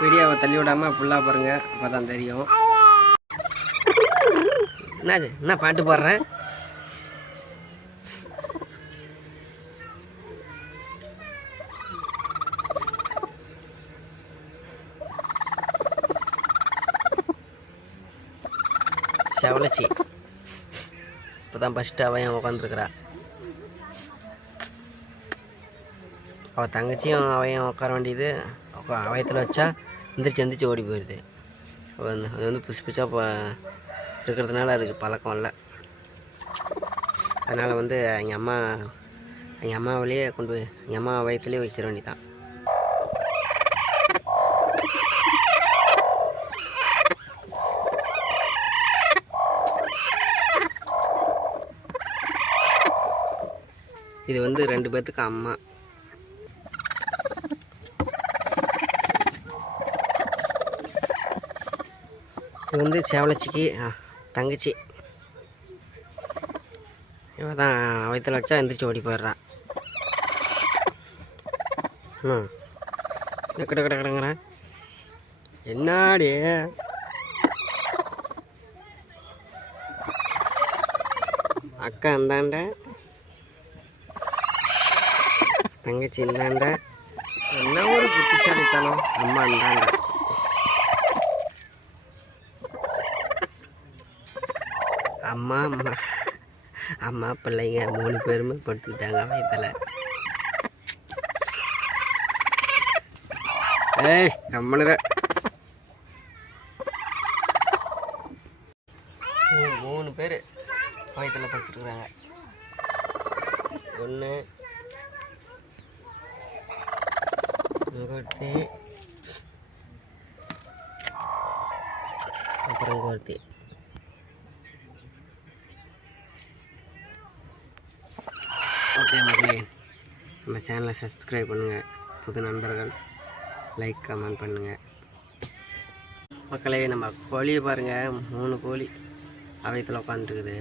வீடியோவை தள்ளி விடாமல் ஃபுல்லாக பாருங்கள் அப்போ தான் தெரியும். என்னாச்சு? என்ன பாட்டு பாடுறேன் செவலச்சி இப்போ தான் ஃபஸ்ட்டு அவன் உட்காந்துருக்குறா அவள் தங்கச்சியும் அவையும் உட்கார வேண்டியது. இப்போ அவயத்தில் வச்சா எந்திரிச்சு எந்திரிச்சு ஓடி போயிடுது வந்து அது வந்து புதுசு புதுசாக இப்போ இருக்கிறதுனால அதுக்கு பழக்கம் இல்லை. அதனால் வந்து எங்கள் அம்மா எங்கள் அம்மாவிலேயே கொண்டு போய் எங்கள் அம்மா வயிற்றுலேயே வச்சிட வேண்டிதான் இது வந்து ரெண்டு பேர்த்துக்கு அம்மா. இது வந்து சேவலச்சிக்கு தங்கச்சி. இவ தான் வயிற்றுல வச்சா எந்திரிச்சு ஓடி போயிடுறான் ம் கிட கிட்ட கிடங்குறேன் என்னாடி? அக்கா இந்தாண்ட? தங்கச்சி இந்தாண்ட? என்ன ஒரு புத்திசாலித்தனம்? அம்மா இந்தாண்ட. அம்மா அம்மா. அம்மா பிள்ளைங்க மூணு பேருமே படுத்துக்கிட்டாங்க வயிற்றுல ஏய் கம்மனுற மூணு பேர் வயத்தில் படுத்துருக்குறாங்க. ஒன்று இங்கொருத்தி அப்புறம் கோர்த்தி. ஒருத்தி அதே மக்களே நம்ம சேனலை சப்ஸ்கிரைப் பண்ணுங்கள் புது நண்பர்கள் லைக் கமெண்ட் பண்ணுங்கள் மக்களே நம்ம கோழியை பாருங்கள் மூணு கோழி அவயத்தில் உட்காந்துருக்குது